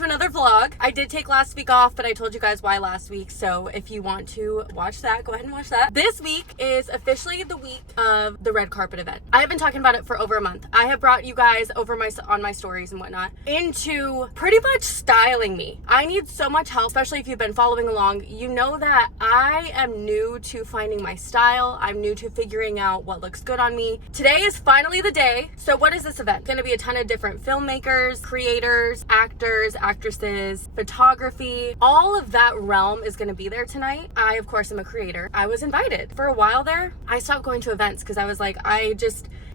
to another vlog. I did take last week off, but I told you guys why last week, so if you want to watch that, go ahead and watch that. This week is officially the week of the red carpet event. I have been talking about it for over a month. I have brought you guys over on my stories and whatnot into pretty much styling me. I need so much help, especially if you've been following along. You know that I am new to finding my style. I'm new to figuring out what looks good on me. Today is finally the day. So what is this event? It's gonna be a ton of different filmmakers, creators, actors, actresses, photography. All of that realm is gonna be there tonight. I, of course, am a creator. I was invited. For a while there, I stopped going to events because I was like,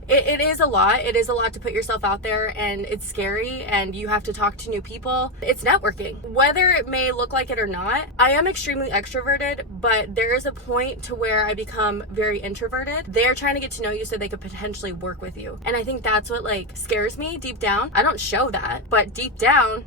it is a lot. It is a lot to put yourself out there, and it's scary, and you have to talk to new people. It's networking. Whether it may look like it or not, I am extremely extroverted, but there is a point to where I become very introverted. They're trying to get to know you so they could potentially work with you. And I think that's what scares me deep down. I don't show that, but deep down,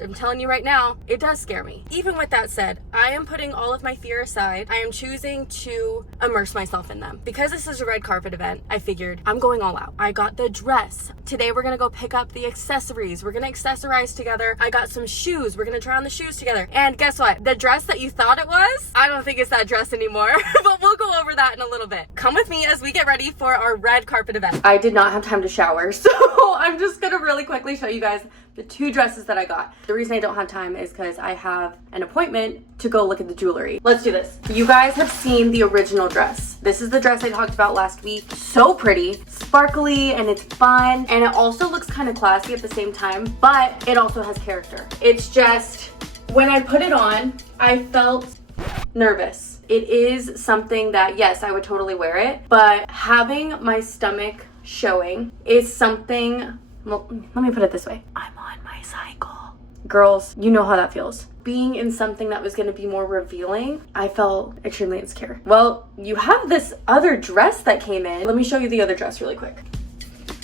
I'm telling you right now, it does scare me. Even with that said, I am putting all of my fear aside. I am choosing to immerse myself in them. Because this is a red carpet event, I figured I'm going all out. I got the dress. Today we're gonna go pick up the accessories. We're gonna accessorize together. I got some shoes. We're gonna try on the shoes together. And guess what? The dress that you thought it was, I don't think it's that dress anymore, but we'll go over that in a little bit. Come with me as we get ready for our red carpet event. I did not have time to shower, so I'm just gonna really quickly show you guys the two dresses that I got. The reason I don't have time is because I have an appointment to go look at the jewelry. Let's do this. You guys have seen the original dress. This is the dress I talked about last week. So pretty, sparkly, and it's fun. And it also looks kind of classy at the same time, but it also has character. It's just, when I put it on, I felt nervous. It is something that, yes, I would totally wear it, but having my stomach showing is something, well, let me put it this way. I'm on my cycle. Girls, you know how that feels. Being in something that was going to be more revealing, I felt extremely insecure. Well, you have this other dress that came in. Let me show you the other dress really quick.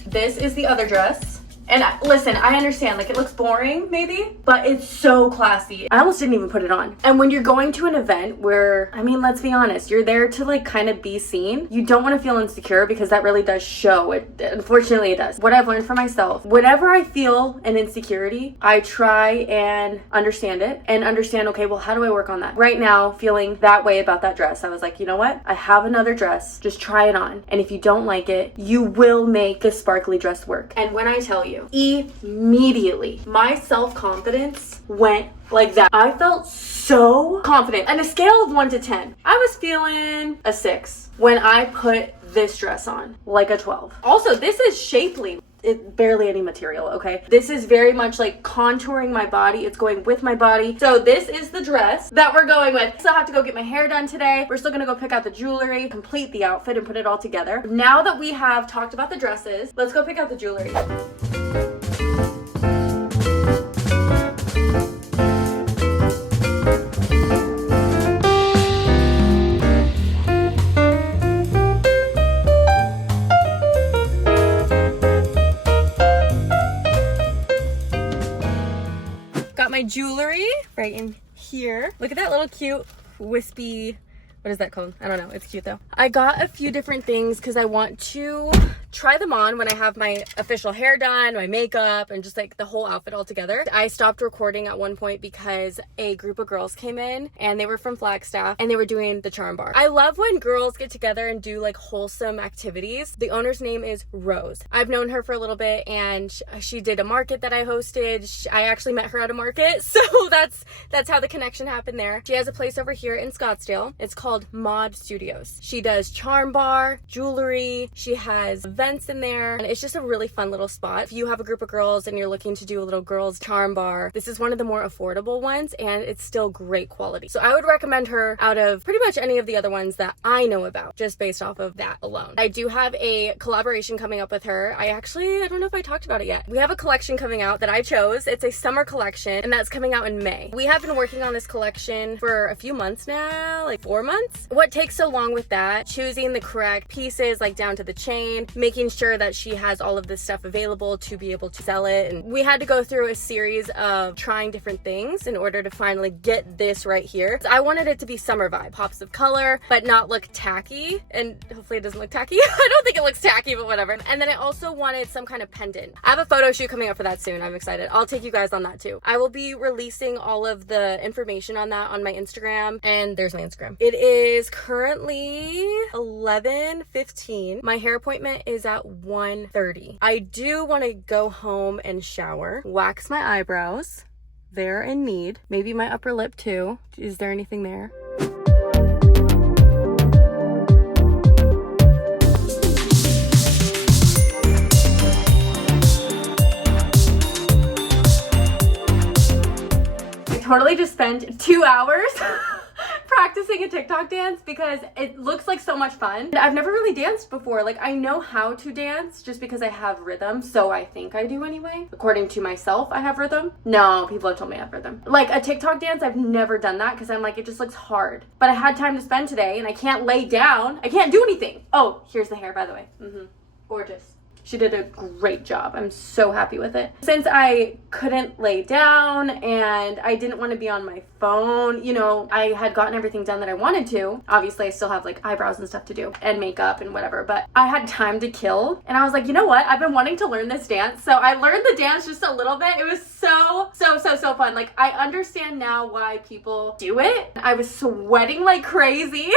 This is the other dress. And listen, I understand, it looks boring maybe, but it's so classy. I almost didn't even put it on. And when you're going to an event where, let's be honest, you're there to kind of be seen, you don't want to feel insecure because that really does show. Unfortunately, it does. What I've learned for myself, whenever I feel an insecurity, I try and understand it and understand, okay, well, how do I work on that? Right now, feeling that way about that dress, I was like, you know what? I have another dress. Just try it on. And if you don't like it, you will make the sparkly dress work. And when I tell you, immediately my self-confidence went like that. I felt so confident. On a scale of 1 to 10, I was feeling a 6 when I put this dress on, like a 12. Also, this is shapely. It barely any material, okay? This is very much contouring my body. It's going with my body. So this is the dress that we're going with. So I have to go get my hair done today. We're still gonna go pick out the jewelry, complete the outfit, and put it all together. Now that we have talked about the dresses, let's go pick out the jewelry. My jewelry right in here. Look at that little cute wispy, what is that called? I don't know. It's cute though. I got a few different things because I want to try them on when I have my official hair done, my makeup, and just the whole outfit all together. I stopped recording at one point because a group of girls came in and they were from Flagstaff and they were doing the charm bar. I love when girls get together and do wholesome activities. The owner's name is Rose. I've known her for a little bit and she did a market that I hosted. I actually met her at a market. So that's how the connection happened there. She has a place over here in Scottsdale. It's called Mod Studios. She does charm bar, jewelry. She has events in there, and it's just a really fun little spot. If you have a group of girls and you're looking to do a little girls charm bar, this is one of the more affordable ones, and it's still great quality. So I would recommend her out of pretty much any of the other ones that I know about, just based off of that alone. I do have a collaboration coming up with her. I don't know if I talked about it yet. We have a collection coming out that I chose. It's a summer collection, and that's coming out in May. We have been working on this collection for a few months now, 4 months. What takes so long with that? Choosing the correct pieces, down to the chain, making making sure that she has all of this stuff available to be able to sell it. And we had to go through a series of trying different things in order to finally get this right here. I wanted it to be summer vibe, pops of color, but not look tacky. And hopefully it doesn't look tacky. I don't think it looks tacky, but whatever. And then I also wanted some kind of pendant. I have a photo shoot coming up for that soon. I'm excited. I'll take you guys on that too. I will be releasing all of the information on that on my Instagram, and there's my Instagram. It is currently 11:15. My hair appointment is at 1:30. I do want to go home and shower, wax my eyebrows. They're in need. Maybe my upper lip too. Is there anything there? Totally just spent 2 hours practicing a TikTok dance because it looks like so much fun. I've never really danced before. Like, I know how to dance just because I have rhythm, so I think I do anyway. According to myself, I have rhythm. No, people have told me I have rhythm. Like a TikTok dance, I've never done that because I'm like, it just looks hard. But I had time to spend today and I can't lay down. I can't do anything. Oh, here's the hair, by the way. Gorgeous. She did a great job. I'm so happy with it. Since I couldn't lay down and I didn't want to be on my phone, you know, I had gotten everything done that I wanted to. Obviously, I still have like eyebrows and stuff to do and makeup and whatever, but I had time to kill. And I was like, you know what? I've been wanting to learn this dance. So I learned the dance just a little bit. It was so fun. Like, I understand now why people do it. I was sweating like crazy.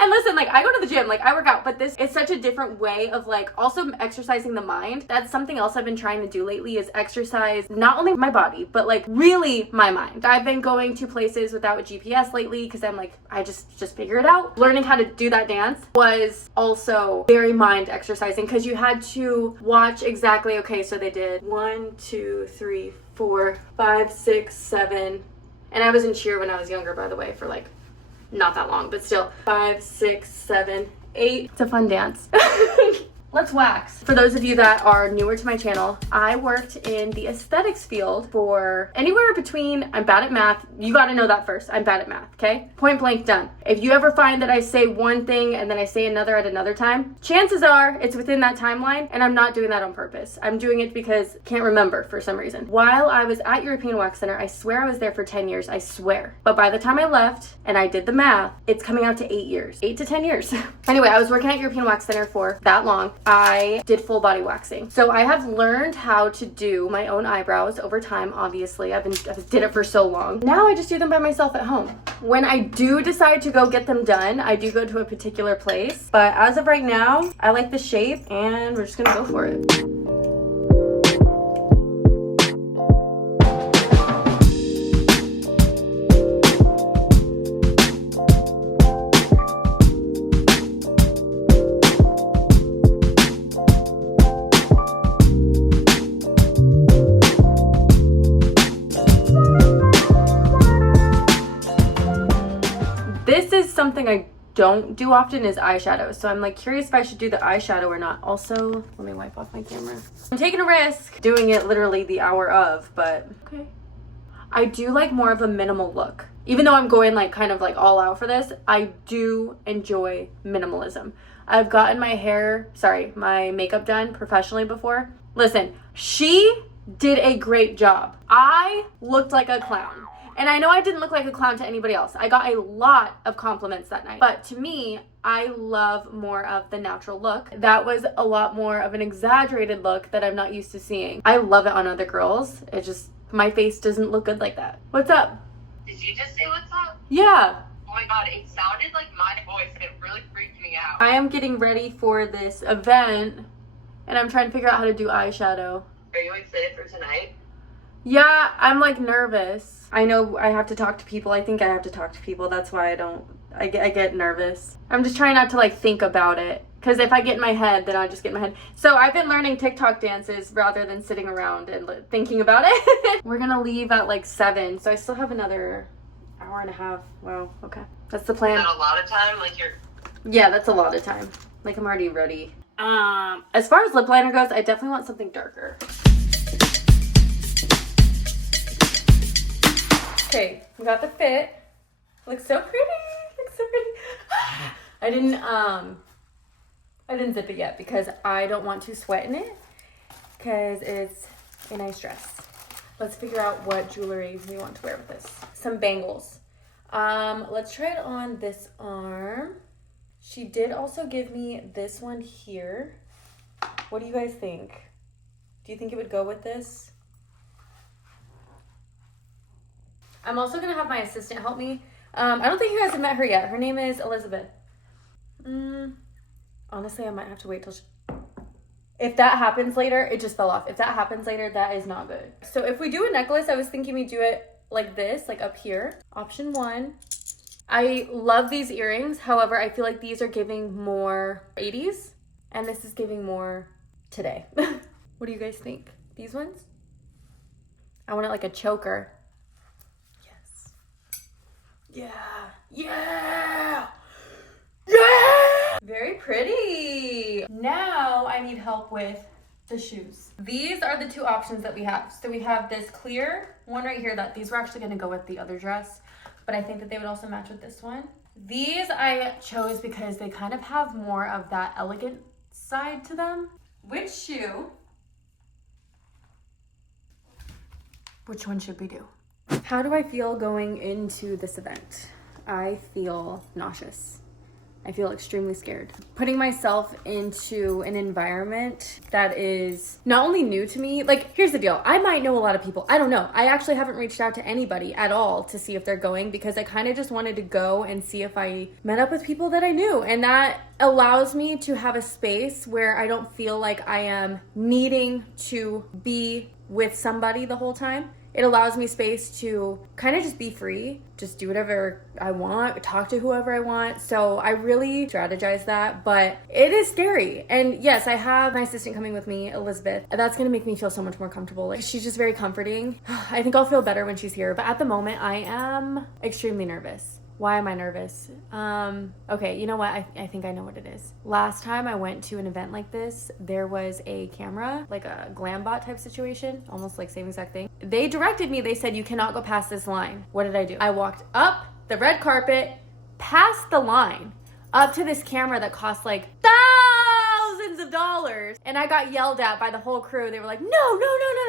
And listen, like, I go to the gym, like, I work out, but this is such a different way of, like, also exercising the mind. That's something else I've been trying to do lately, is exercise not only my body, but, like, really my mind. I've been going to places without a GPS lately because I'm like, I just figure it out. Learning how to do that dance was also very mind exercising because you had to watch exactly, okay, so they did 1, 2, 3, 4, 5, 6, 7. And I was in cheer when I was younger, by the way, for, like, not that long, but still. 5, 6, 7, 8. It's a fun dance. Let's wax. For those of you that are newer to my channel, I worked in the aesthetics field for anywhere between, I'm bad at math. You got to know that first. I'm bad at math, okay? Point blank, done. If you ever find that I say one thing and then I say another at another time, chances are it's within that timeline, and I'm not doing that on purpose. I'm doing it because I can't remember for some reason. While I was at European Wax Center, I swear I was there for 10 years. I swear. But by the time I left and I did the math, it's coming out to 8 years. 8 to 10 years. Anyway, I was working at European Wax Center for that long. I did full body waxing. So I have learned how to do my own eyebrows over time, obviously. I did it for so long. Now I just do them by myself at home. When I do decide to go get them done, I do go to a particular place. But as of right now, I like the shape and we're just gonna go for it. Something I don't do often is eyeshadow, so I'm like curious if I should do the eyeshadow or not. Also, let me wipe off my camera. I'm taking a risk doing it literally the hour of, but okay. I do like more of a minimal look. Even though I'm going like kind of like all out for this, I do enjoy minimalism. I've gotten my makeup done professionally before. Listen, she did a great job. I looked like a clown. And I know I didn't look like a clown to anybody else. I got a lot of compliments that night. But to me, I love more of the natural look. That was a lot more of an exaggerated look that I'm not used to seeing. I love it on other girls. It just, my face doesn't look good like that. What's up? Did you just say what's up? Yeah. Oh my god, it sounded like my voice and it really freaked me out. I am getting ready for this event and I'm trying to figure out how to do eyeshadow. Are you excited for tonight? Yeah, I'm like nervous. I know I have to talk to people. I think I have to talk to people. That's why I get nervous. I'm just trying not to like think about it. Because if I get in my head, then I just get in my head. So I've been learning TikTok dances rather than sitting around and thinking about it. We're going to leave at like 7. So I still have another hour and a half. Wow, okay. That's the plan. Is that a lot of time? Yeah, that's a lot of time. Like I'm already ready. As far as lip liner goes, I definitely want something darker. Okay, we got the fit. Looks so pretty. Looks so pretty. I didn't I didn't zip it yet because I don't want to sweat in it because it's a nice dress. Let's figure out what jewelry we want to wear with this. Some bangles. Let's try it on this arm. She did also give me this one here. What do you guys think? Do you think it would go with this? I'm also gonna have my assistant help me. I don't think you guys have met her yet. Her name is Elizabeth. Honestly, I might have to wait till if that happens later. It just fell off. If that happens later, that is not good. So if we do a necklace, I was thinking we do it like this, like up here. Option 1. I love these earrings. However, I feel like these are giving more 80s and this is giving more today. What do you guys think? These ones? I want it like a choker. Yes. Yeah. Yeah. Yeah. Very pretty. Now I need help with the shoes. These are the two options that we have. So we have this clear one right here that these were actually going to go with the other dress, but I think that they would also match with this one. These I chose because they kind of have more of that elegant side to them. Which shoe? Which one should we do? How do I feel going into this event? I feel nauseous. I feel extremely scared. Putting myself into an environment that is not only new to me, like here's the deal. I might know a lot of people. I don't know. I actually haven't reached out to anybody at all to see if they're going because I kind of just wanted to go and see if I met up with people that I knew. And that allows me to have a space where I don't feel like I am needing to be with somebody the whole time. It allows me space to kind of just be free, just do whatever I want, talk to whoever I want. So I really strategize that, but it is scary. And yes, I have my assistant coming with me, Elizabeth. That's going to make me feel so much more comfortable. Like she's just very comforting. I think I'll feel better when she's here, but at the moment I am extremely nervous. Why am I nervous? Okay, you know what? I think I know what it is. Last time I went to an event like this, there was a camera, like a glam bot type situation, almost like same exact thing. They directed me, they said, you cannot go past this line. What did I do? I walked up the red carpet, past the line, up to this camera that cost like thousands of dollars. And I got yelled at by the whole crew. They were like, no,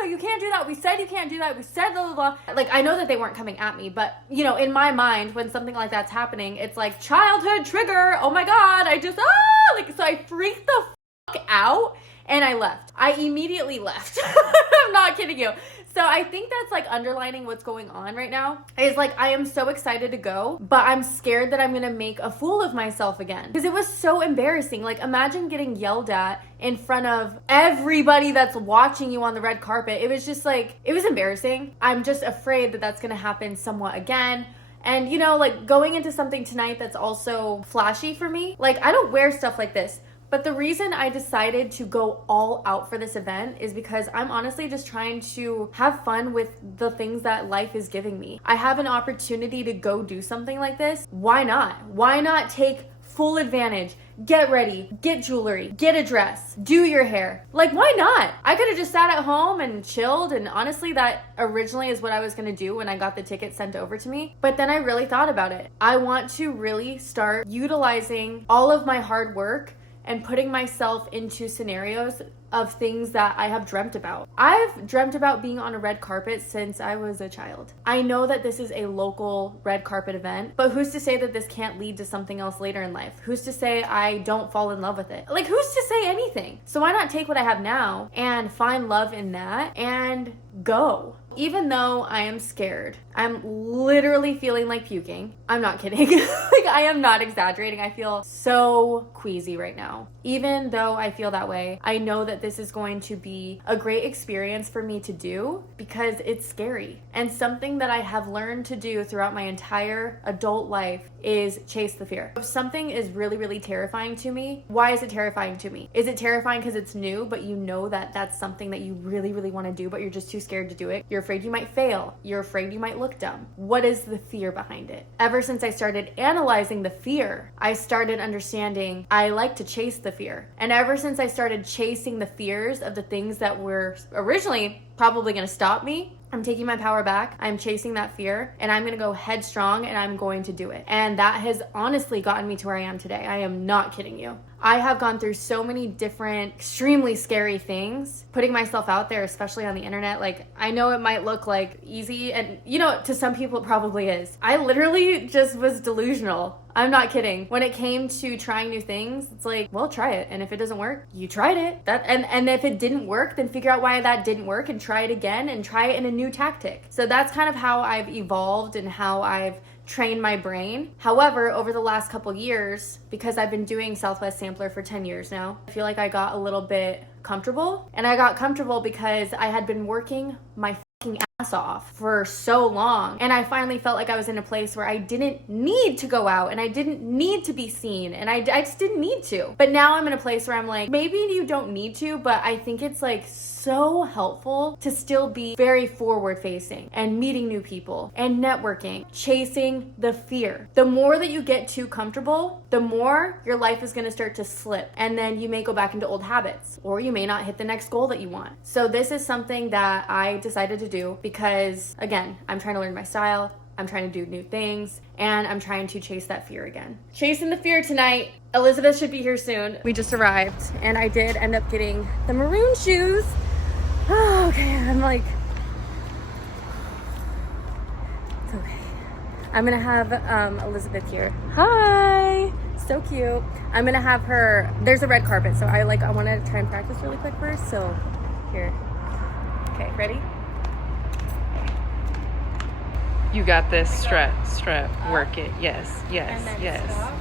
you can't do that. We said you can't do that. We said blah, blah, blah. Like, I know that they weren't coming at me, but you know, in my mind, when something like that's happening, it's like childhood trigger. Oh my God, so I freaked the fuck out and I left. I immediately left. I'm not kidding you. So I think that's like underlining what's going on right now is like, I am so excited to go, but I'm scared that I'm going to make a fool of myself again because it was so embarrassing. Like imagine getting yelled at in front of everybody that's watching you on the red carpet. It was just like, it was embarrassing. I'm just afraid that that's going to happen somewhat again. And you know, like going into something tonight that's also flashy for me, like I don't wear stuff like this. But the reason I decided to go all out for this event is because I'm honestly just trying to have fun with the things that life is giving me. I have an opportunity to go do something like this. Why not? Why not take full advantage? Get ready, get jewelry, get a dress, do your hair. Like, why not? I could have just sat at home and chilled. And honestly, that originally is what I was gonna do when I got the ticket sent over to me. But then I really thought about it. I want to really start utilizing all of my hard work and putting myself into scenarios of things that I have dreamt about. I've dreamt about being on a red carpet since I was a child. I know that this is a local red carpet event, but who's to say that this can't lead to something else later in life? Who's to say I don't fall in love with it? Like, who's to say anything? So why not take what I have now and find love in that and go? Even though I am scared, I'm literally feeling like puking. I'm not kidding. Like, I am not exaggerating. I feel so queasy right now. Even though I feel that way, I know that this is going to be a great experience for me to do because it's scary. And something that I have learned to do throughout my entire adult life is chase the fear. If something is really, really terrifying to me, why is it terrifying to me? Is it terrifying because it's new, but you know that that's something that you really, really want to do, but you're just too scared to do it? You're afraid you might fail. You're afraid you might look dumb. What is the fear behind it? Ever since I started analyzing the fear, I started understanding I like to chase the fear. And ever since I started chasing the fears of the things that were originally probably going to stop me, I'm taking my power back. I'm chasing that fear and I'm going to go headstrong and I'm going to do it. And that has honestly gotten me to where I am today. I am not kidding you. I have gone through so many different, extremely scary things, putting myself out there, especially on the internet. Like, I know it might look like easy, and you know, to some people it probably is. I literally just was delusional. I'm not kidding. When it came to trying new things, it's like, well, try it. And if it doesn't work, you tried it. And if it didn't work, then figure out why that didn't work and try it again and try it in a new tactic. So that's kind of how I've evolved and how I've trained my brain. However, over the last couple years, because I've been doing Southwest Sampler for 10 years now, I feel like I got a little bit comfortable. And I got comfortable because I had been working my ass off for so long, and I finally felt like I was in a place where I didn't need to go out and I didn't need to be seen, and I just didn't need to. But now I'm in a place where I'm like, maybe you don't need to, but I think it's like so helpful to still be very forward facing and meeting new people and networking, chasing the fear. The more that you get too comfortable, the more your life is going to start to slip, and then you may go back into old habits, or you may not hit the next goal that you want. So this is something that I decided to do because, again, I'm trying to learn my style, I'm trying to do new things, and I'm trying to chase that fear again. Chasing the fear tonight. Elizabeth should be here soon. We just arrived, and I did end up getting the maroon shoes. Oh, okay, I'm like, it's okay. I'm gonna have Elizabeth here. Hi, so cute. I'm gonna have her, there's a red carpet, so I wanna try and practice really quick first, so here. Okay, ready? You got this. Strap, work it. Yes, yes, yes. Stop.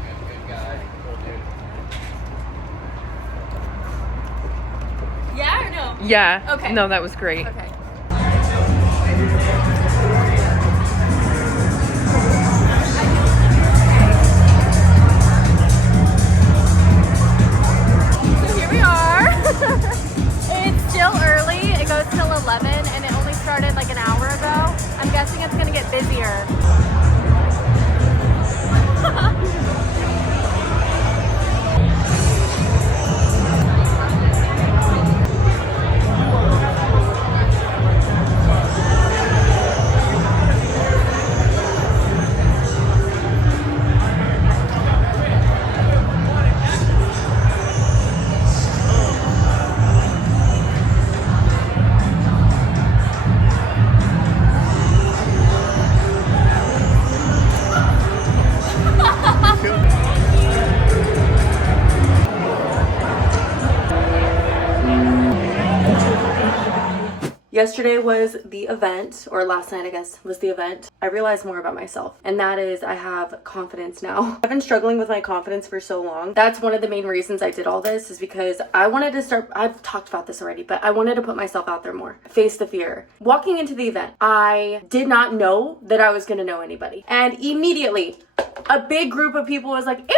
Yeah or no? Yeah. Okay. No, that was great. Okay. So here we are. It's still early. It goes till 11 and it only started like an hour ago. I'm guessing it's gonna get busier. Yesterday was the event, or last night I guess was the event. I realized more about myself, and that is I have confidence now. I've been struggling with my confidence for so long. That's one of the main reasons I did all this, is because I wanted to start, I've talked about this already, but I wanted to put myself out there more. Face the fear. Walking into the event, I did not know that I was gonna know anybody. And immediately, a big group of people was like, Andrea,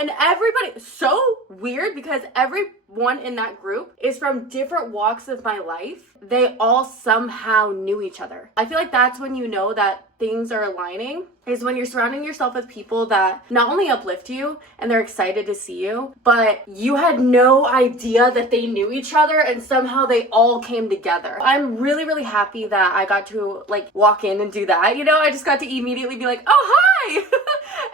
and everybody, so weird because everyone in that group is from different walks of my life. They all somehow knew each other. I feel like that's when you know that things are aligning, is when you're surrounding yourself with people that not only uplift you and they're excited to see you, but you had no idea that they knew each other and somehow they all came together. I'm really, really happy that I got to like walk in and do that. You know, I just got to immediately be like, oh, hi.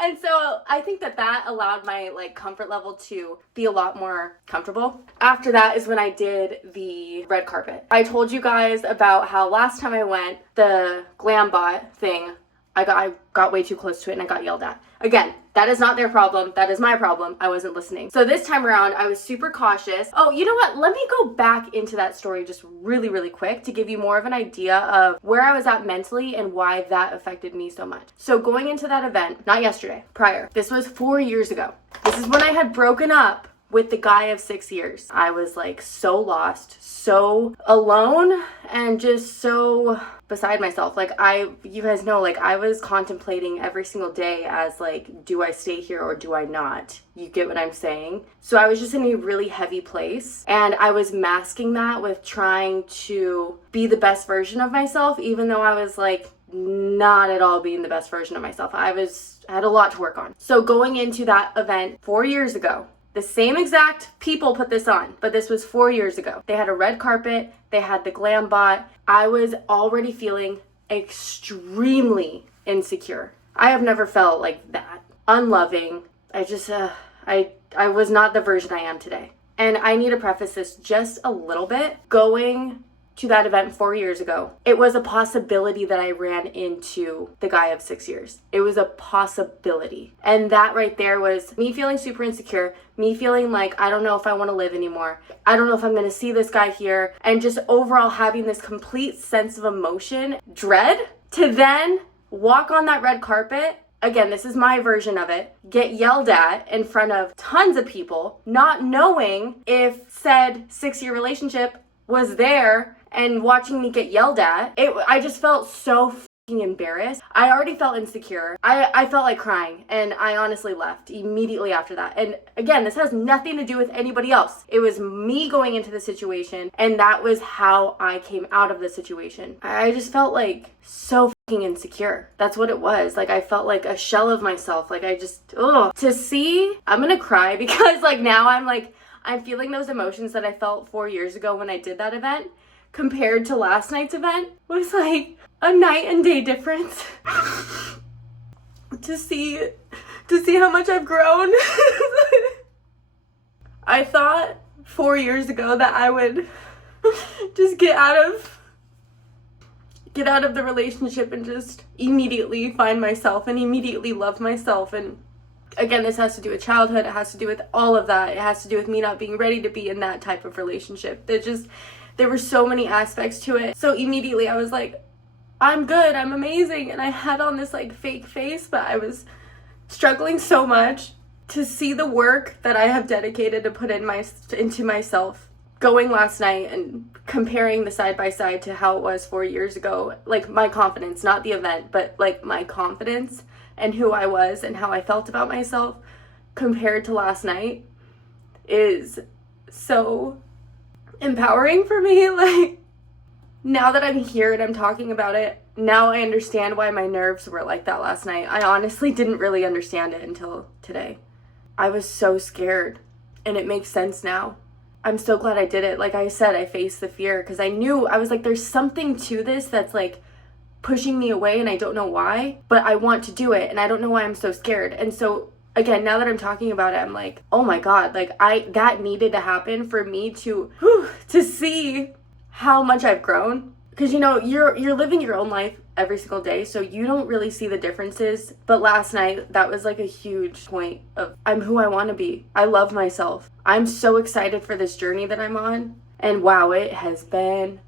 And so I think that allowed my like comfort level to be a lot more comfortable. After that is when I did the red carpet. I told you guys about how last time I went, the glam bot thing, I got way too close to it and I got yelled at. Again, that is not their problem. That is my problem. I wasn't listening. So this time around, I was super cautious. Oh, you know what? Let me go back into that story just really, really quick to give you more of an idea of where I was at mentally and why that affected me so much. So going into that event, not yesterday, prior, this was 4 years ago. This is when I had broken up with the guy of 6 years. I was like so lost, so alone, and just so beside myself. Like you guys know, like I was contemplating every single day as like, do I stay here or do I not? You get what I'm saying? So I was just in a really heavy place, and I was masking that with trying to be the best version of myself, even though I was like not at all being the best version of myself. I had a lot to work on. So going into that event 4 years ago, the same exact people put this on, but this was 4 years ago. They had a red carpet, they had the glam bot. I was already feeling extremely insecure. I have never felt like that. Unloving. I I was not the version I am today. And I need to preface this just a little bit. Going to that event 4 years ago, it was a possibility that I ran into the guy of 6 years. It was a possibility. And that right there was me feeling super insecure, me feeling like I don't know if I want to live anymore. I don't know if I'm going to see this guy here. And just overall having this complete sense of emotion, dread, to then walk on that red carpet. Again, this is my version of it. Get yelled at in front of tons of people, not knowing if said 6-year relationship was there and watching me get yelled at. I just felt so fucking embarrassed. I already felt insecure. I felt like crying, and I honestly left immediately after that. And again, this has nothing to do with anybody else. It was me going into the situation, and that was how I came out of the situation. I just felt like so fucking insecure. That's what it was. Like, I felt like a shell of myself. Like, I just, ugh. To see, I'm gonna cry because like now I'm feeling those emotions that I felt 4 years ago when I did that event compared to last night's event was like a night and day difference. to see how much I've grown. I thought 4 years ago that I would just get out of the relationship and just immediately find myself and immediately love myself. And again, this has to do with childhood. It has to do with all of that. It has to do with me not being ready to be in that type of relationship. There were so many aspects to it. So immediately I was like, I'm good, I'm amazing. And I had on this like fake face, but I was struggling so much to see the work that I have dedicated to put into myself. Going last night and comparing the side by side to how it was 4 years ago, like my confidence, not the event, but like my confidence and who I was and how I felt about myself compared to last night is so empowering for me. Like, now that I'm here and I'm talking about it, now I understand why my nerves were like that last night. I honestly didn't really understand it until today. I was so scared, and it makes sense now. I'm so glad I did it. Like I said, I faced the fear because I was like, there's something to this that's like pushing me away, and I don't know why, but I want to do it, and I don't know why I'm so scared. And so again, now that I'm talking about it, I'm like, oh my God, like that needed to happen for me to see how much I've grown. Because you're living your own life every single day, so you don't really see the differences. But last night, that was like a huge point of I'm who I want to be. I love myself. I'm so excited for this journey that I'm on. And wow, it has been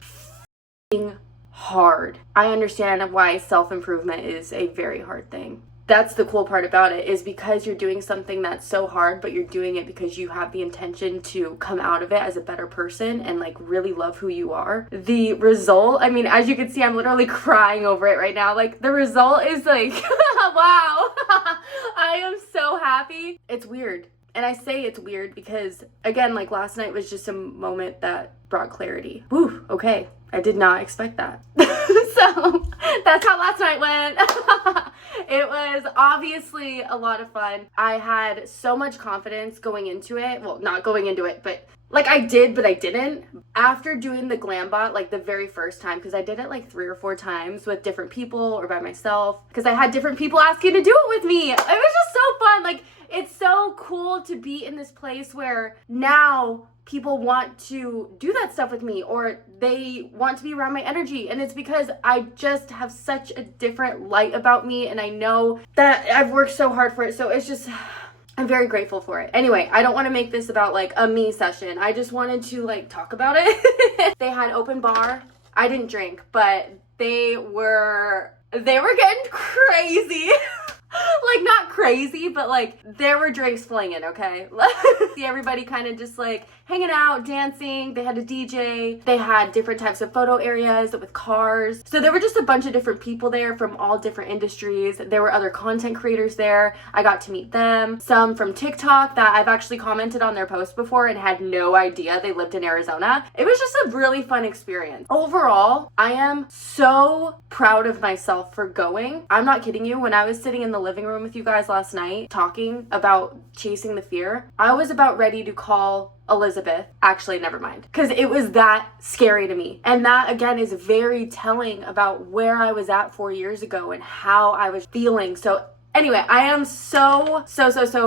hard. I understand why self-improvement is a very hard thing. That's the cool part about it, is because you're doing something that's so hard, but you're doing it because you have the intention to come out of it as a better person and like really love who you are. The result, I mean, as you can see, I'm literally crying over it right now. Like, the result is like, wow, I am so happy. It's weird. And I say it's weird because, again, like last night was just a moment that brought clarity. Woo, okay. I did not expect that. So that's how last night went. It was obviously a lot of fun. I had so much confidence going into it. Well, not going into it, but like I did, but I didn't. After doing the glam bot, like the very first time, because I did it like 3 or 4 times with different people or by myself, because I had different people asking to do it with me. It was just so fun. Like, it's so cool to be in this place where now people want to do that stuff with me, or they want to be around my energy. And it's because I just have such a different light about me, and I know that I've worked so hard for it. So it's just, I'm very grateful for it. Anyway, I don't want to make this about like a me session. I just wanted to like talk about it. They had open bar. I didn't drink, but they were getting crazy. Like, not crazy, but like there were drinks flinging, okay? See everybody kind of just like hanging out, dancing. They had a DJ. They had different types of photo areas with cars. So there were just a bunch of different people there from all different industries. There were other content creators there. I got to meet them. Some from TikTok that I've actually commented on their posts before and had no idea they lived in Arizona. It was just a really fun experience. Overall, I am so proud of myself for going. I'm not kidding you. When I was sitting in the living room with you guys last night talking about chasing the fear, I was about ready to call Elizabeth. Actually, never mind, because it was that scary to me. And that again is very telling about where I was at 4 years ago and how I was feeling. So Anyway, I am so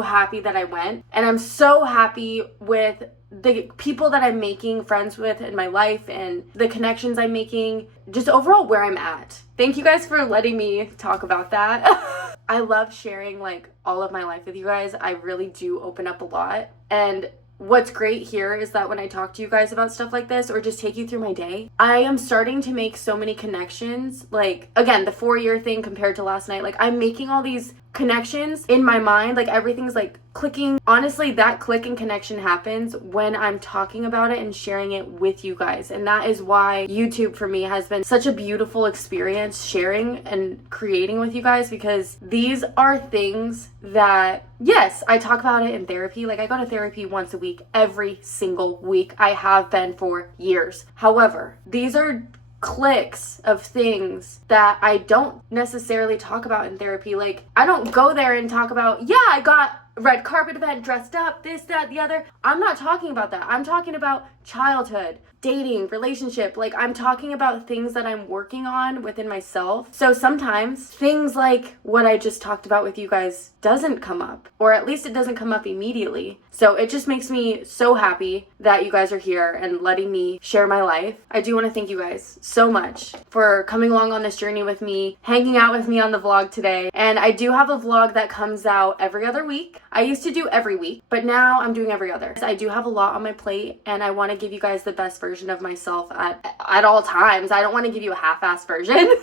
happy that I went. And I'm so happy with the people that I'm making friends with in my life and the connections I'm making, just overall where I'm at. Thank you guys for letting me talk about that. I love sharing like all of my life with you guys. I really do open up a lot. And what's great here is that when I talk to you guys about stuff like this or just take you through my day, I am starting to make so many connections. Like, again, the 4-year thing compared to last night, like I'm making all these connections in my mind. Like everything's like clicking. Honestly, that click and connection happens when I'm talking about it and sharing it with you guys. And that is why YouTube for me has been such a beautiful experience sharing and creating with you guys, because these are things that, yes, I talk about it in therapy. Like I go to therapy once a week, every single week. I have been for years. However, these are clicks of things that I don't necessarily talk about in therapy. Like I don't go there and talk about, yeah, I got red carpet event, dressed up, this, that, the other. I'm not talking about that. I'm talking about childhood, dating, relationship. Like I'm talking about things that I'm working on within myself. So sometimes things like what I just talked about with you guys doesn't come up, or at least it doesn't come up immediately. So it just makes me so happy that you guys are here and letting me share my life. I do want to thank you guys so much for coming along on this journey with me, hanging out with me on the vlog today. And I do have a vlog that comes out every other week. I used to do every week, but now I'm doing every other. I do have a lot on my plate and I want to give you guys the best version of myself at all times. I don't want to give you a half-assed version.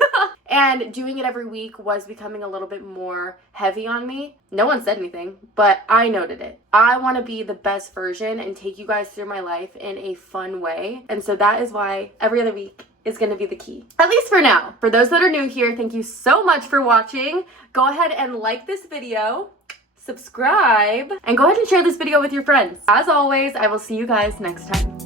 And doing it every week was becoming a little bit more heavy on me. No one said anything, but I noted it. I want to be the best version and take you guys through my life in a fun way. And so that is why every other week is going to be the key. At least for now. For those that are new here, thank you so much for watching. Go ahead and like this video, subscribe, and go ahead and share this video with your friends. As always, I will see you guys next time.